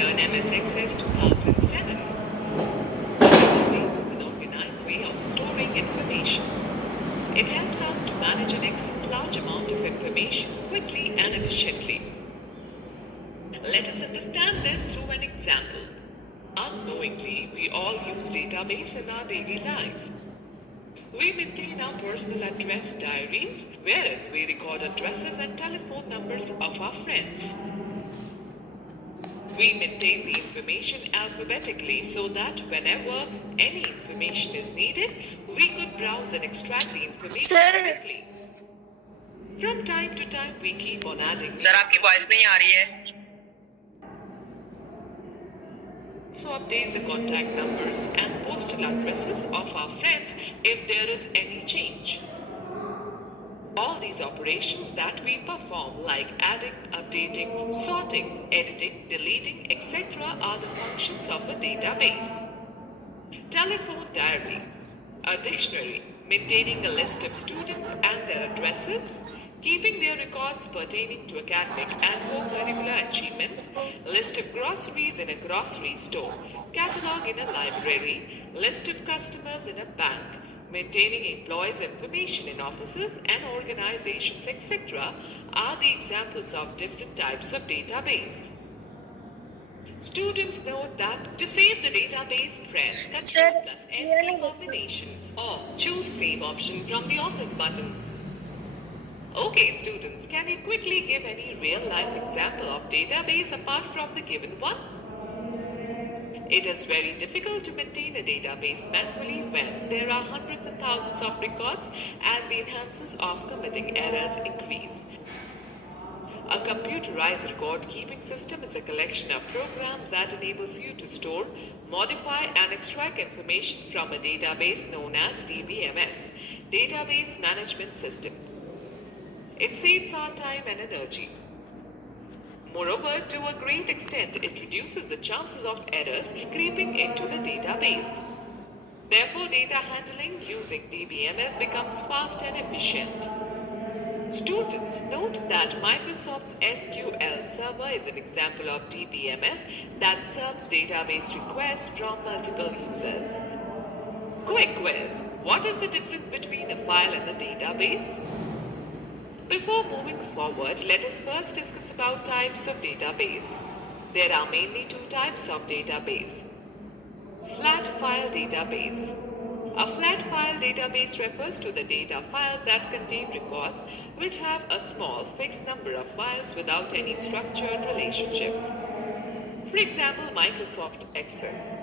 Learn MS Access 2007. A database is an organized way of storing information. It helps us to manage and access large amount of information quickly and efficiently. Let us understand this through an example. Unknowingly, we all use database in our daily life. We maintain our personal address diaries, wherein we record addresses and telephone numbers of our friends. We maintain the information alphabetically so that whenever any information is needed, we could browse and extract the information sir quickly. From time to time, we keep on adding. Sir आपकी voice नहीं आ रही है. So update the contact numbers and postal addresses of our friends if there is any change. All these operations that we perform, like adding, updating, sorting, editing, deleting, etc., are the functions of a database. Telephone diary, a dictionary maintaining a list of students and their addresses, keeping their records pertaining to academic and co-curricular achievements, list of groceries in a grocery store, catalog in a library, list of customers in a bank, maintaining employees' information in offices and organizations, etc., are the examples of different types of database. Students note that to save the database, press Sir, Ctrl plus S key combination or choose Save option from the Office button. Okay, students, can you quickly give any real-life example of database apart from the given one? It is very difficult to maintain a database manually when there are hundreds and thousands of records as the chances of committing errors increase. A computerized record-keeping system is a collection of programs that enables you to store, modify, and extract information from a database known as DBMS, Database Management System. It saves our time and energy. Moreover, to a great extent, it reduces the chances of errors creeping into the database. Therefore, data handling using DBMS becomes fast and efficient. Students, note that Microsoft's SQL Server is an example of DBMS that serves database requests from multiple users. Quick quiz. What is the difference between a file and a database? Before moving forward, let us first discuss about types of database. There are mainly two types of database. Flat file database. A flat file database refers to the data files that contain records which have a small fixed number of files without any structured relationship. For example, Microsoft Excel.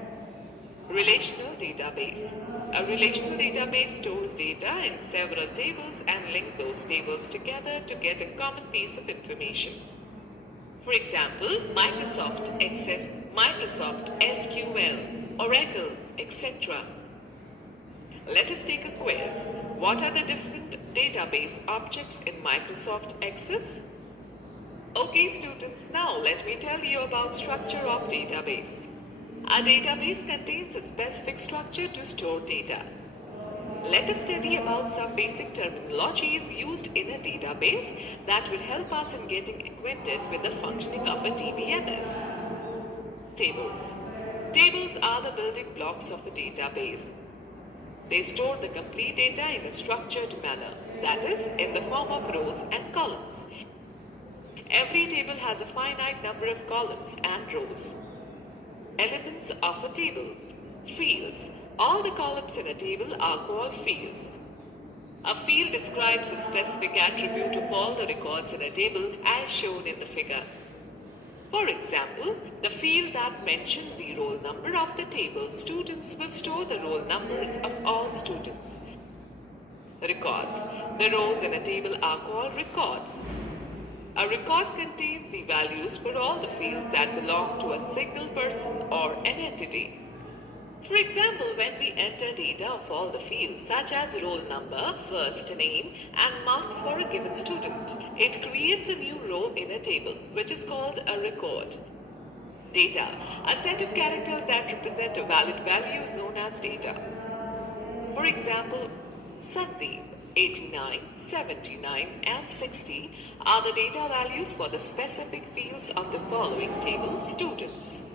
Relational database. A relational database stores data in several tables and links those tables together to get a common piece of information. For example, Microsoft Access, Microsoft SQL, Oracle, etc. Let us take a quiz. What are the different database objects in Microsoft Access? Okay, students, now let me tell you about structure of database. A database contains a specific structure to store data. Let us study about some basic terminologies used in a database that will help us in getting acquainted with the functioning of a DBMS. Tables. Tables are the building blocks of a database. They store the complete data in a structured manner, that is, in the form of rows and columns. Every table has a finite number of columns and rows. Elements of a table. Fields. All the columns in a table are called fields. A field describes a specific attribute of all the records in a table as shown in the figure. For example, the field that mentions the roll number of the table students will store the roll numbers of all students. Records. The rows in a table are called records. A record contains the values for all the fields that belong to a single person or an entity. For example, when we enter data of all the fields such as roll number, first name, and marks for a given student, it creates a new row in a table, which is called a record. Data. A set of characters that represent a valid value is known as data. For example, Sandeep 89, 79, and 60 are the data values for the specific fields of the following table, students.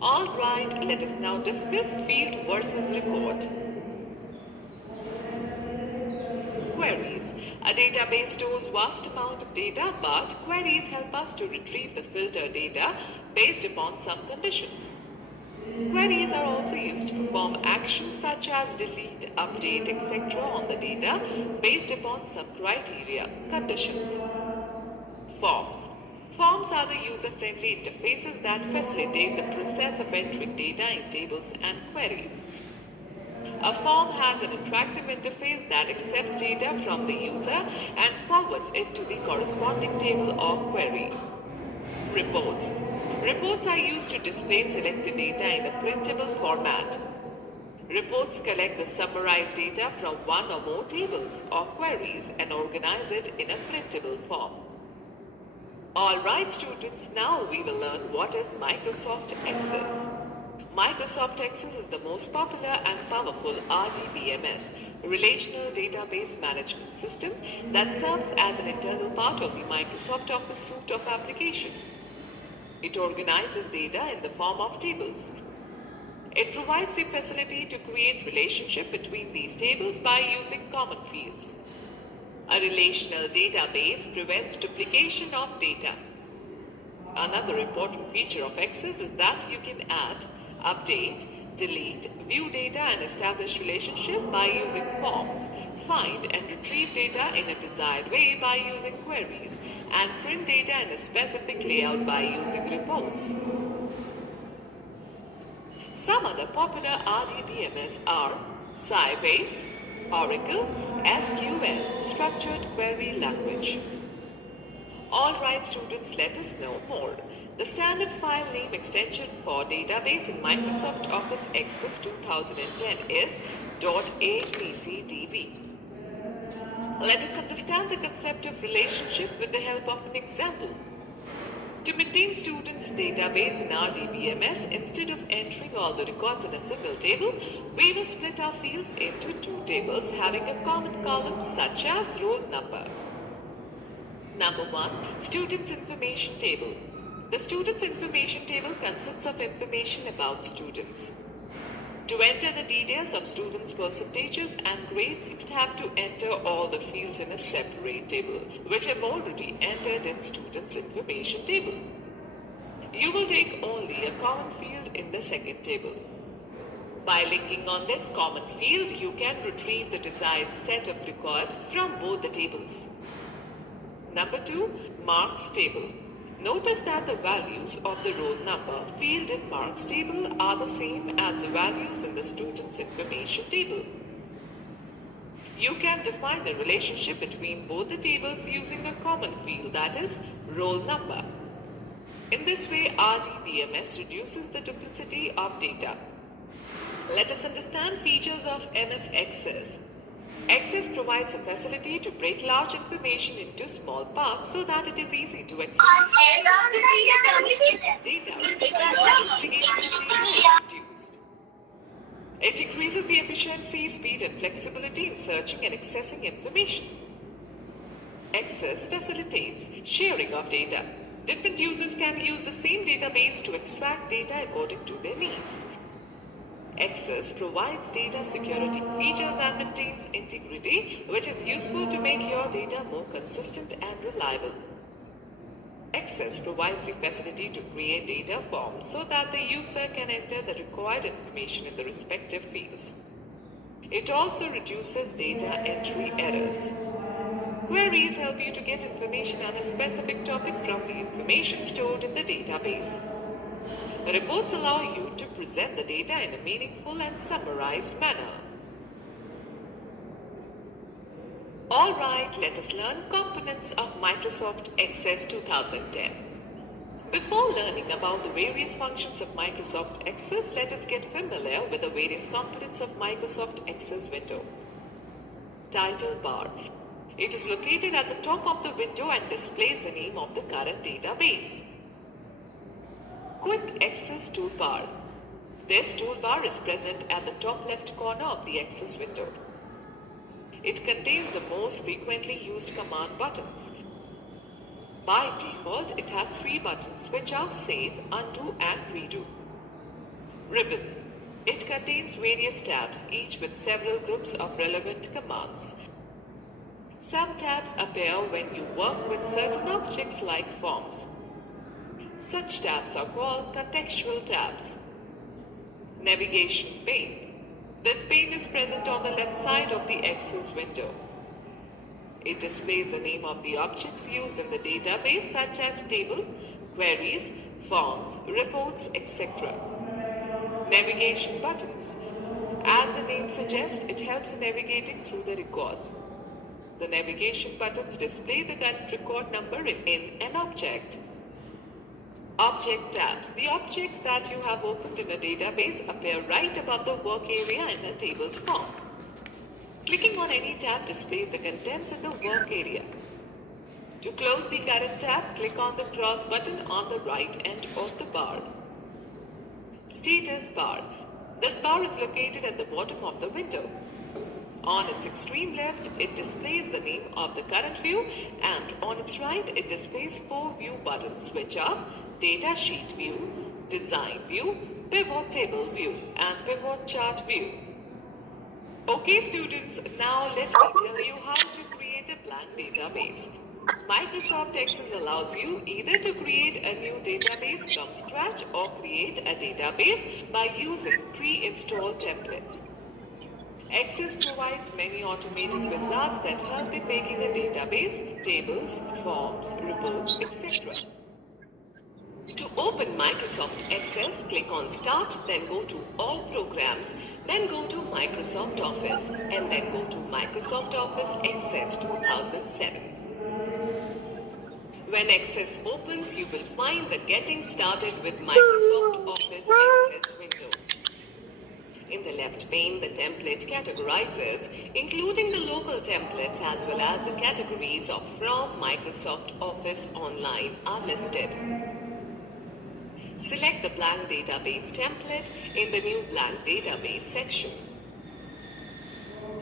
Alright, let us now discuss field versus record. Queries. A database stores vast amount of data, but queries help us to retrieve the filtered data based upon some conditions. Queries are also used to perform actions such as delete, update, etc. on the data based upon some criteria, conditions. Forms. Forms are the user-friendly interfaces that facilitate the process of entering data in tables and queries. A form has an interactive interface that accepts data from the user and forwards it to the corresponding table or query. Reports. Reports are used to display selected data in a printable format. Reports collect the summarized data from one or more tables or queries and organize it in a printable form. Alright students, now we will learn what is Microsoft Access. Microsoft Access is the most popular and powerful RDBMS, Relational Database Management System, that serves as an internal part of the Microsoft Office suite of applications. It organizes data in the form of tables. It provides the facility to create relationship between these tables by using common fields. A relational database prevents duplication of data. Another important feature of Access is that you can add, update, delete, view data and establish relationship by using forms, find and retrieve data in a desired way by using queries, and print data in a specific layout by using reports. Some other popular RDBMS are Sybase, Oracle, SQL, Structured Query Language. Alright students, let us know more. The standard file name extension for database in Microsoft Office Access 2010 is .accdb. Let us understand the concept of relationship with the help of an example. To maintain students' database in RDBMS, instead of entering all the records in a single table, we will split our fields into two tables having a common column such as roll number. Number 1. Students' Information Table. The Students' Information Table consists of information about students. To enter the details of students' percentages and grades, you would have to enter all the fields in a separate table, which have already entered in Students' Information Table. You will take only a common field in the second table. By linking on this common field, you can retrieve the desired set of records from both the tables. Number 2. Marks Table. Notice that the values of the roll number field in Marks table are the same as the values in the Students' Information Table. You can define the relationship between both the tables using a common field, that is, roll number. In this way, RDBMS reduces the duplicity of data. Let us understand features of MS Access. Access provides a facility to break large information into small parts so that it is easy to access data. Duplication of data is reduced. It increases the efficiency, speed, and flexibility in searching and accessing information. Access facilitates sharing of data. Different users can use the same database to extract data according to their needs. Access provides data security features and maintains integrity, which is useful to make your data more consistent and reliable. Access provides the facility to create data forms so that the user can enter the required information in the respective fields. It also reduces data entry errors. Queries help you to get information on a specific topic from the information stored in the database. Reports allow you to present the data in a meaningful and summarized manner. Alright, let us learn components of Microsoft Access 2010. Before learning about the various functions of Microsoft Access, let us get familiar with the various components of Microsoft Access window. Title bar. It is located at the top of the window and displays the name of the current database. Quick Access toolbar. This toolbar is present at the top left corner of the Access window. It contains the most frequently used command buttons. By default, it has 3 buttons which are Save, Undo and Redo. Ribbon. It contains various tabs, each with several groups of relevant commands. Some tabs appear when you work with certain objects like forms. Such tabs are called contextual tabs. Navigation pane. This pane is present on the left side of the Access window. It displays the name of the objects used in the database such as table, queries, forms, reports, etc. Navigation buttons. As the name suggests, it helps in navigating through the records. The navigation buttons display the current record number in an object. Object tabs. The objects that you have opened in a database appear right above the work area in a tabled form. Clicking on any tab displays the contents in the work area. To close the current tab, click on the cross button on the right end of the bar. Status bar. This bar is located at the bottom of the window. On its extreme left, it displays the name of the current view, and on its right, it displays 4 view buttons, which are Data Sheet View, Design View, Pivot Table View, and Pivot Chart View. Okay students, now let me tell you how to create a blank database. Microsoft Access allows you either to create a new database from scratch or create a database by using pre-installed templates. Access provides many automated wizards that help in making a database, tables, forms, reports, etc. To open Microsoft Access, click on Start, then go to All Programs, then go to Microsoft Office, and then go to Microsoft Office Access 2007. When Access opens, you will find the Getting Started with Microsoft Office Access window. In the left pane, the template categorizers, including the local templates as well as the categories of From Microsoft Office Online are listed. Select the blank database template in the new blank database section.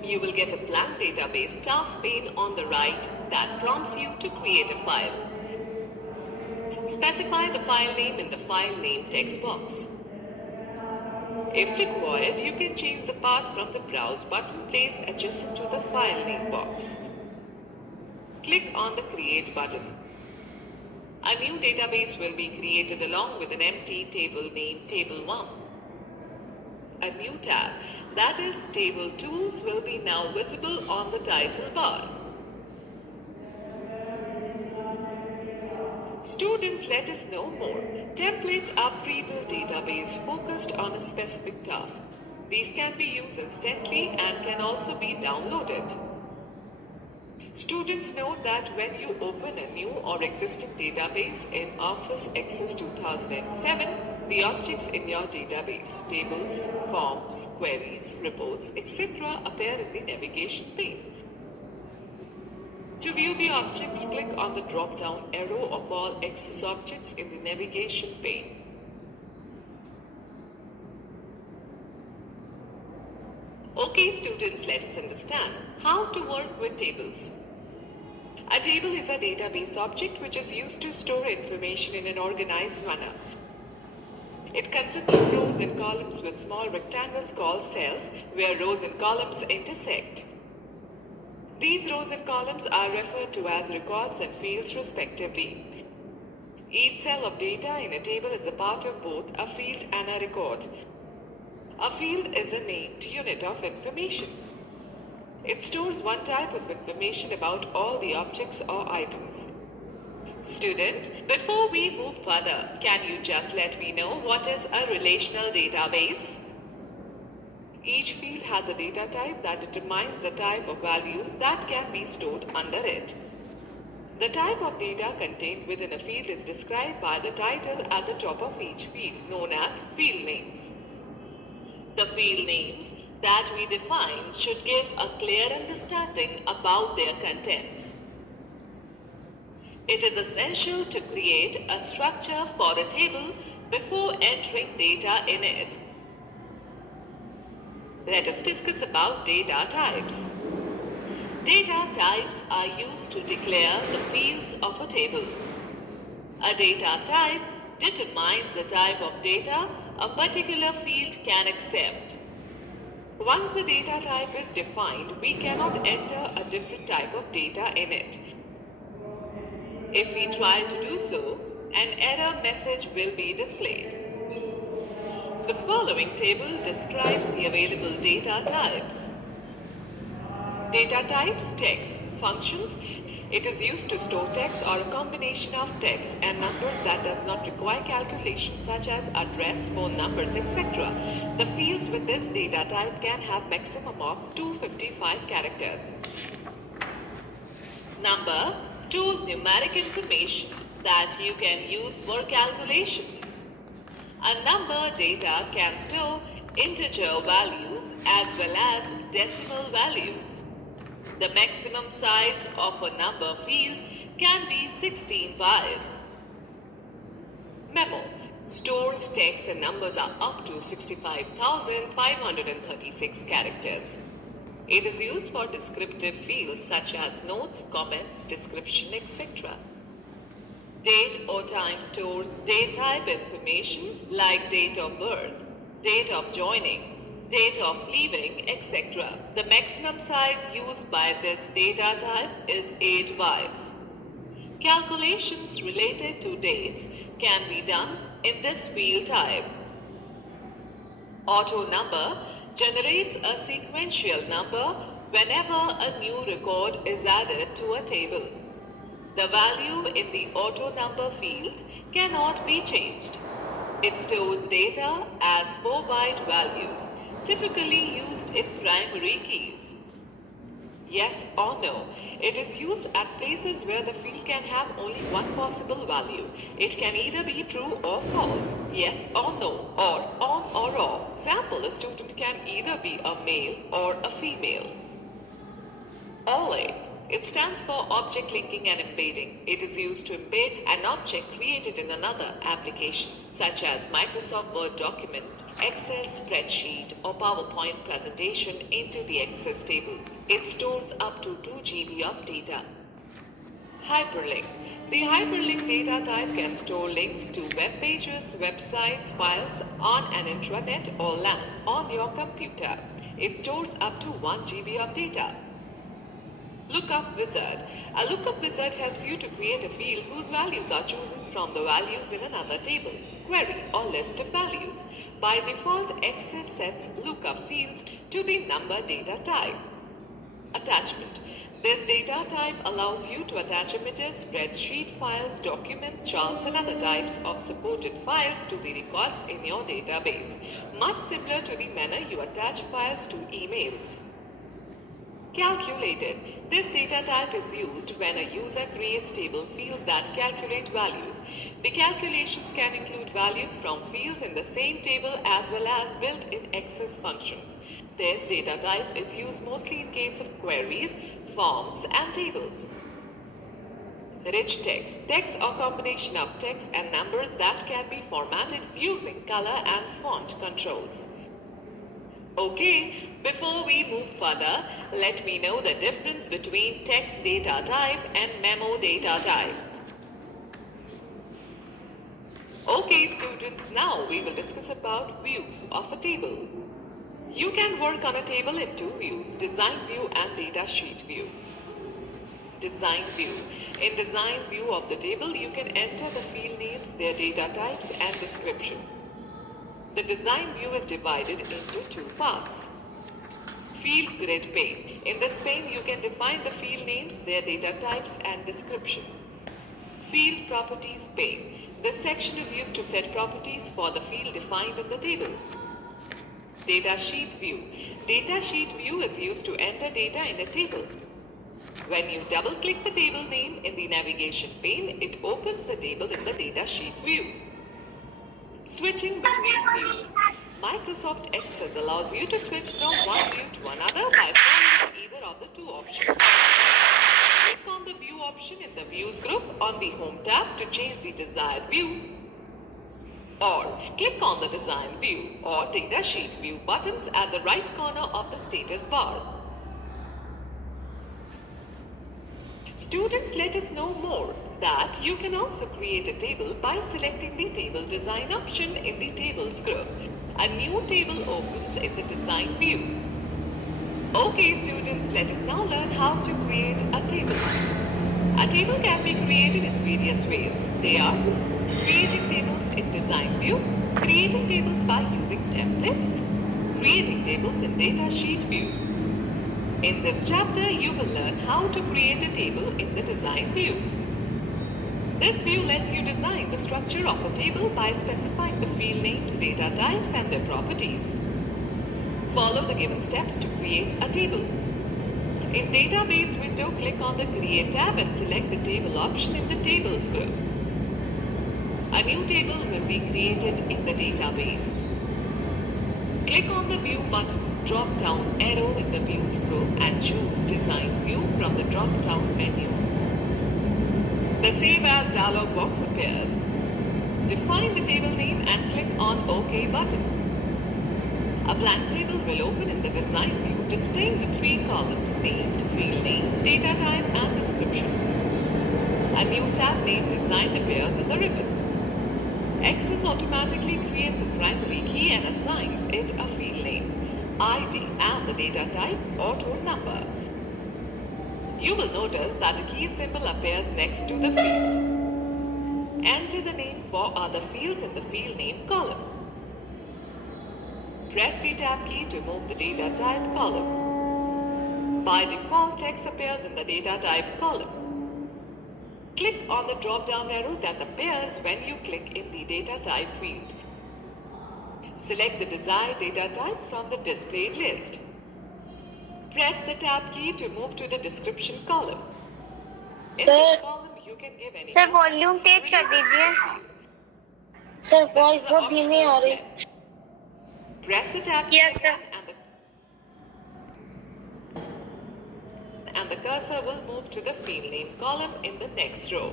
You will get a blank database task pane on the right that prompts you to create a file. Specify the file name in the file name text box. If required, you can change the path from the Browse button placed adjacent to the file name box. Click on the Create button. A new database will be created along with an empty table named Table 1. A new tab, that is Table Tools, will be now visible on the title bar. Students, let us know more. Templates are pre-built database focused on a specific task. These can be used instantly and can also be downloaded. Students note that when you open a new or existing database in Office Access 2007, the objects in your database, tables, forms, queries, reports, etc. appear in the navigation pane. To view the objects, click on the drop-down arrow of all Access objects in the navigation pane. Okay students, let us understand how to work with tables. A table is a database object which is used to store information in an organized manner. It consists of rows and columns with small rectangles called cells where rows and columns intersect. These rows and columns are referred to as records and fields respectively. Each cell of data in a table is a part of both a field and a record. A field is a named unit of information. It stores one type of information about all the objects or items. Student, before we move further, can you just let me know what is a relational database? Each field has a data type that determines the type of values that can be stored under it. The type of data contained within a field is described by the title at the top of each field, known as field names. The field names that we define should give a clear understanding about their contents. It is essential to create a structure for a table before entering data in it. Let us discuss about data types. Data types are used to declare the fields of a table. A data type determines the type of data a particular field can accept. Once the data type is defined, we cannot enter a different type of data in it. If we try to do so, an error message will be displayed. The following table describes the available data types. Data types, text, functions. It is used to store text or a combination of text and numbers that does not require calculation, such as address, phone numbers, etc. The fields with this data type can have maximum of 255 characters. Number stores numeric information that you can use for calculations. A number data can store integer values as well as decimal values. The maximum size of a number field can be 16 bytes. Memo stores text and numbers are up to 65,536 characters. It is used for descriptive fields such as notes, comments, description, etc. Date or time stores date type information like date of birth, date of joining, date of leaving, etc. The maximum size used by this data type is 8 bytes. Calculations related to dates can be done in this field type. Auto number generates a sequential number whenever a new record is added to a table. The value in the auto number field cannot be changed. It stores data as 4-byte values, typically used in primary keys. Yes or no. It is used at places where the field can have only one possible value. It can either be true or false, yes or no, or on or off. Example, a student can either be a male or a female. OLE. It stands for Object Linking and Embedding. It is used to embed an object created in another application, such as Microsoft Word document, Excel spreadsheet, or PowerPoint presentation into the Access table. It stores up to 2 GB of data. Hyperlink. The hyperlink data type can store links to web pages, websites, files on an intranet or LAN on your computer. It stores up to 1 GB of data. Lookup wizard. A lookup wizard helps you to create a field whose values are chosen from the values in another table, query, or list of values. By default, Access sets lookup fields to the number data type. Attachment. This data type allows you to attach images, spreadsheet files, documents, charts, and other types of supported files to the records in your database, much similar to the manner you attach files to emails. Calculated. This data type is used when a user creates table fields that calculate values. The calculations can include values from fields in the same table as well as built-in Access functions. This data type is used mostly in case of queries, forms, and tables. Rich text. Text or combination of text and numbers that can be formatted using color and font controls. Okay, before we move further, let me know the difference between text data type and memo data type. Okay students, now we will discuss about views of a table. You can work on a table in 2 views, design view and data sheet view. Design view. In design view of the table, you can enter the field names, their data types and description. The design view is divided into 2 parts. Field grid pane. In this pane, you can define the field names, their data types and description. Field properties pane. This section is used to set properties for the field defined in the table. Data sheet view. Data sheet view is used to enter data in a table. When you double-click the table name in the navigation pane, it opens the table in the data sheet view. Switching between views. Microsoft Access allows you to switch from one view to another by following either of the 2 options. Click on the View option in the Views group on the Home tab to change the desired view. Or click on the Design View or Data Sheet View buttons at the right corner of the status bar. Students, let us know more that you can also create a table by selecting the table design option in the tables group. A new table opens in the design view. Okay students, let us now learn how to create a table. A table can be created in various ways. They are creating tables in design view, creating tables by using templates, creating tables in data sheet view. In this chapter, you will learn how to create a table in the design view. This view lets you design the structure of a table by specifying the field names, data types, and their properties. Follow the given steps to create a table. In Database window, click on the Create tab and select the Table option in the Tables group. A new table will be created in the database. Click on the View button, drop-down arrow in the Views group and choose Design View from the drop-down menu. The Save As dialog box appears. Define the table name and click on OK button. A blank table will open in the design view, displaying the three columns named Field Name, Data Type, and Description. A new tab named Design appears in the ribbon. Access automatically creates a primary key and assigns it a field name, ID, and the data type auto number. You will notice that a key symbol appears next to the field. Enter the name for other fields in the field name column. Press the tab key to move the data type column. By default, text appears in the data type column. Click on the drop-down arrow that appears when you click in the data type field. Select the desired data type from the displayed list. Press the tab key to move to the description column. In this column, you can give any sir volume तेज कर दीजिए sir voice बहुत धीमी आ रही Press the tab key Yes, sir. and the cursor will move to the field name column in the next row.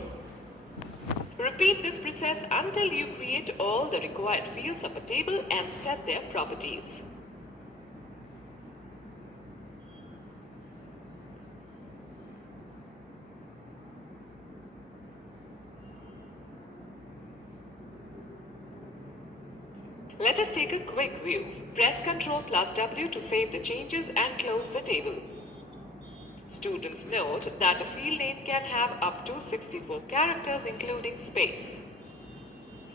Repeat this process until you create all the required fields of a table and set their properties. Let us take a quick view. Press Ctrl plus W to save the changes and close the table. Students, note that a field name can have up to 64 characters including space.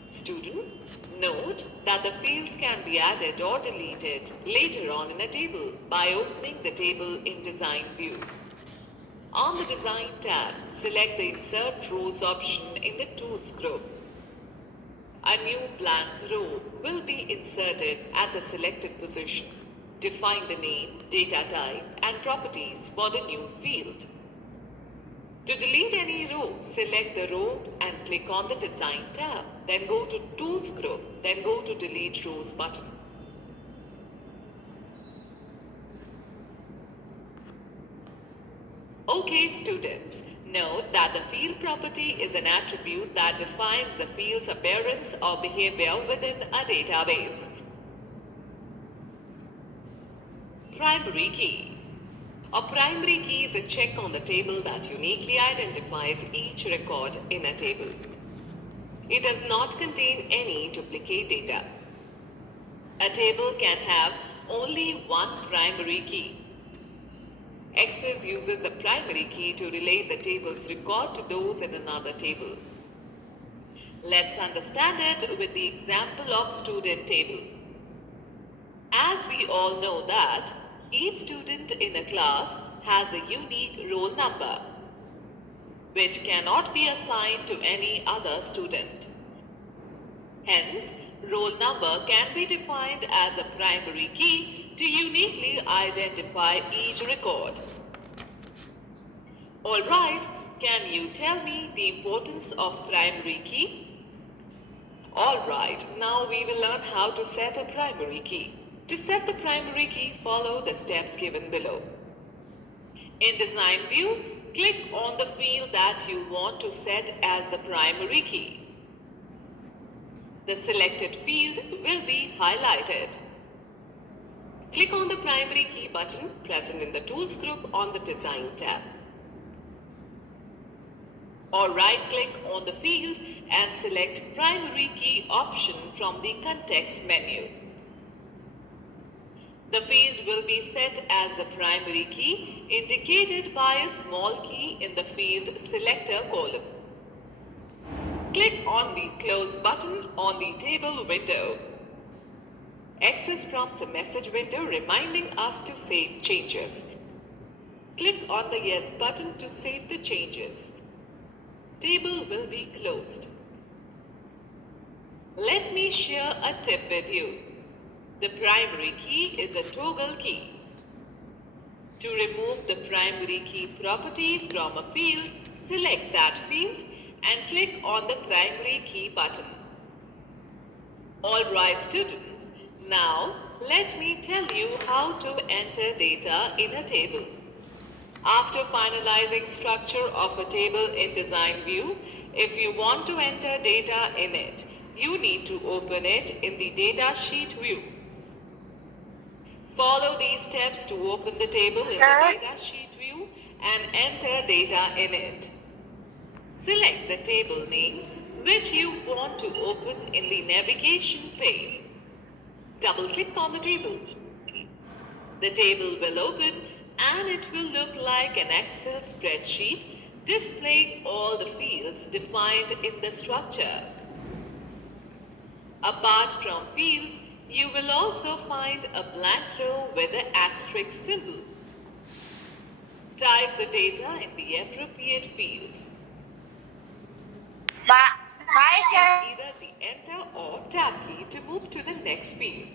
Student, note that the fields can be added or deleted later on in a table by opening the table in Design View. On the Design tab, select the Insert Rows option in the Tools group. A new blank row will be inserted at the selected position. Define the name, data type, and properties for the new field. To delete any row, select the row and click on the Design tab. Then go to Tools group, then go to Delete Rows button. Okay, students. Note that the field property is an attribute that defines the field's appearance or behavior within a database. Primary key. A primary key is a check on the table that uniquely identifies each record in a table. It does not contain any duplicate data. A table can have only one primary key. Access uses the primary key to relate the table's record to those in another table. Let's understand it with the example of student table. As we all know that each student in a class has a unique roll number, which cannot be assigned to any other student. Hence, roll number can be defined as a primary key to uniquely identify each record. Alright, can you tell me the importance of primary key? Alright, now we will learn how to set a primary key. To set the primary key, follow the steps given below. In Design View, click on the field that you want to set as the primary key. The selected field will be highlighted. Click on the primary key button present in the Tools group on the Design tab. or right-click on the field and select Primary Key option from the context menu. The field will be set as the primary key, indicated by a small key in the field selector column. Click on the Close button on the table window. Access prompts a message window reminding us to save changes. Click on the Yes button to save the changes. Table will be closed. Let me share a tip with you. The primary key is a toggle key. To remove the primary key property from a field, select that field and click on the primary key button. Alright students, now let me tell you how to enter data in a table. After finalizing structure of a table in Design View, if you want to enter data in it, you need to open it in the Data Sheet view. Follow these steps to open the table in the Data Sheet view and enter data in it. Select the table name which you want to open in the navigation pane. Double-click on the table. The table will open and it will look like an Excel spreadsheet displaying all the fields defined in the structure. Apart from fields, you will also find a blank row with an asterisk symbol. Type the data in the appropriate fields. Bye, sir. Either the Enter or Tab key to move to the next field.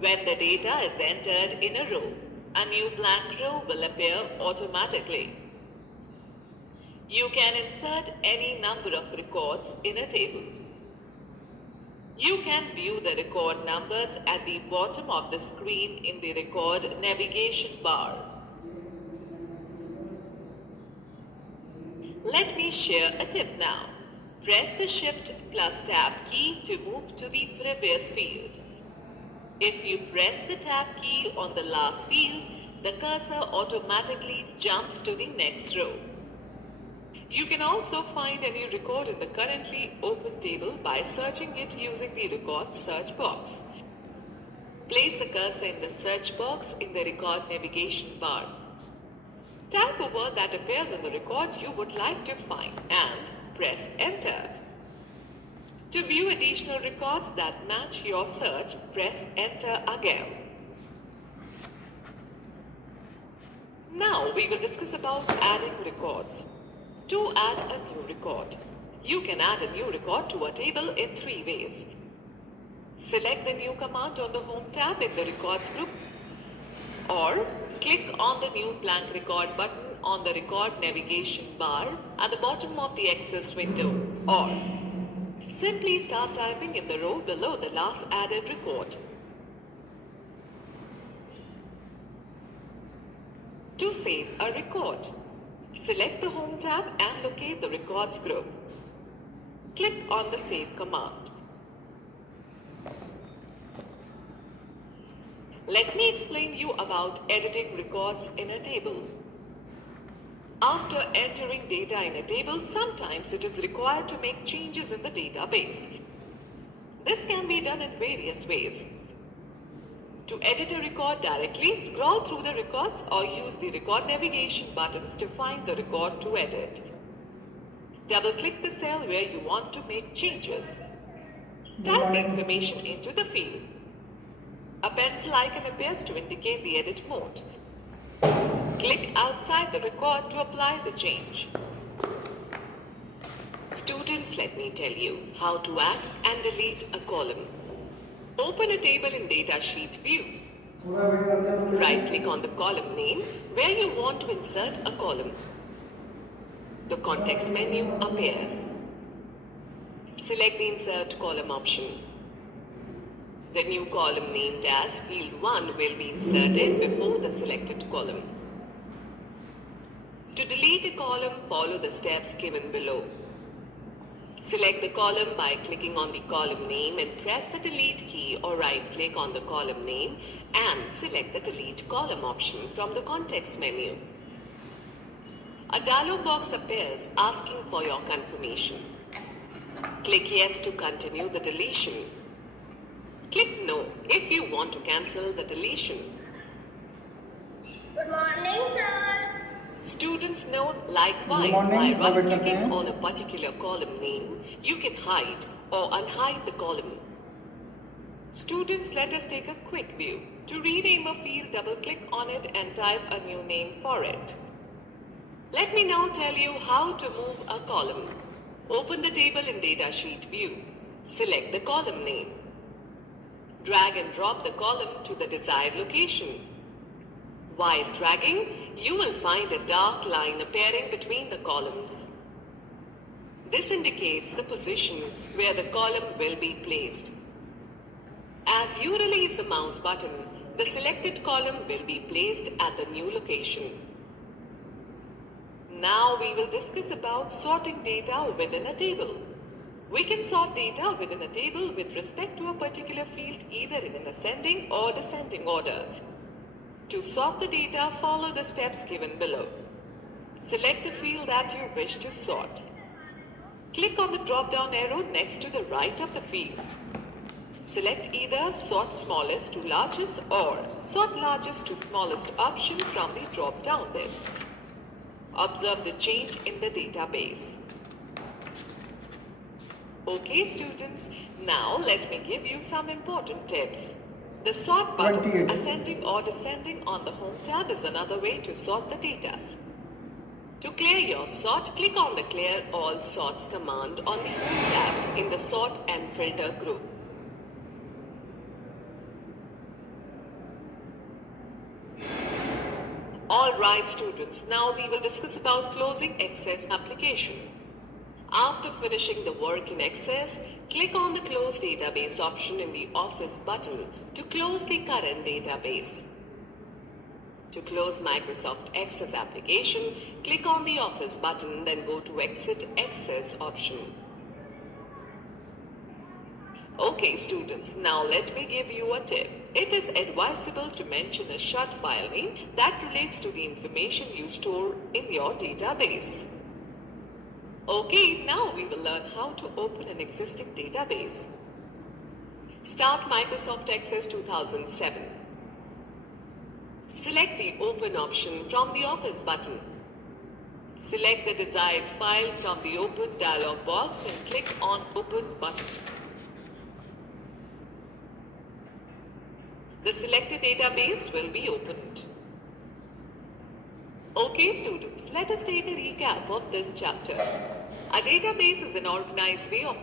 When the data is entered in a row, a new blank row will appear automatically. You can insert any number of records in a table. You can view the record numbers at the bottom of the screen in the Record navigation bar. Let me share a tip now. Press the Shift plus Tab key to move to the previous field. If you press the Tab key on the last field, the cursor automatically jumps to the next row. You can also find any record in the currently open table by searching it using the Record search box. Place the cursor in the search box in the Record navigation bar. Type a word that appears in the record you would like to find and press Enter. To view additional records that match your search, press Enter again. Now we will discuss about adding records. To add a new record, you can add a new record to a table in 3 ways. Select the New command on the Home tab in the Records group, or click on the New Blank Record button on the Record navigation bar at the bottom of the Access window, or simply start typing in the row below the last added record. To save a record, select the Home tab and locate the Records group. Click on the Save command. Let me explain you about editing records in a table. After entering data in a table, sometimes it is required to make changes in the database. This can be done in various ways. To edit a record directly, scroll through the records or use the Record navigation buttons to find the record to edit. Double-click the cell where you want to make changes. Type the information into the field. A pencil icon appears to indicate the edit mode. Click outside the record to apply the change. Students, let me tell you how to add and delete a column. Open a table in Data Sheet view. Right-click on the column name where you want to insert a column. The context menu appears. Select the Insert Column option. The new column named as Field 1 will be inserted before the selected column. To delete a column, follow the steps given below. Select the column by clicking on the column name and press the delete key, or right click on the column name and select the delete column option from the context menu. A dialog box appears asking for your confirmation. Click yes to continue the deletion. Click no if you want to cancel the deletion. Good morning, sir. Students know likewise Good morning, by right Beta clicking Fan. on a particular column name, you can hide or unhide the column. Students, let us take a quick view. To rename a field, double click on it and type a new name for it. Let me now tell you how to move a column. Open the table in Datasheet view. Select the column name. Drag and drop the column to the desired location. While dragging, you will find a dark line appearing between the columns. This indicates the position where the column will be placed. As you release the mouse button, the selected column will be placed at the new location. Now we will discuss about sorting data within a table. We can sort data within a table with respect to a particular field either in an ascending or descending order. To sort the data, follow the steps given below. Select the field that you wish to sort. Click on the drop-down arrow next to the right of the field. Select either Sort Smallest to Largest or Sort Largest to Smallest option from the drop-down list. Observe the change in the database. Okay, students, now let me give you some important tips. The sort buttons 28. ascending or descending on the home tab is another way to sort the data. To clear your sort, click on the Clear All Sorts command on the home tab in the Sort and Filter group. Alright students, now we will discuss about closing Access application. After finishing the work in Access, click on the Close Database option in the Office button to close the current database. To close Microsoft Access application, click on the Office button, then go to Exit Access option. Okay students, now let me give you a tip. It is advisable to mention a short file name that relates to the information you store in your database. Okay, now we will learn how to open an existing database. Start Microsoft Access 2007. Select the Open option from the Office button. Select the desired file from the Open dialog box and click on Open button. The selected database will be opened. Okay students, let us take a recap of this chapter. A database is an organized way of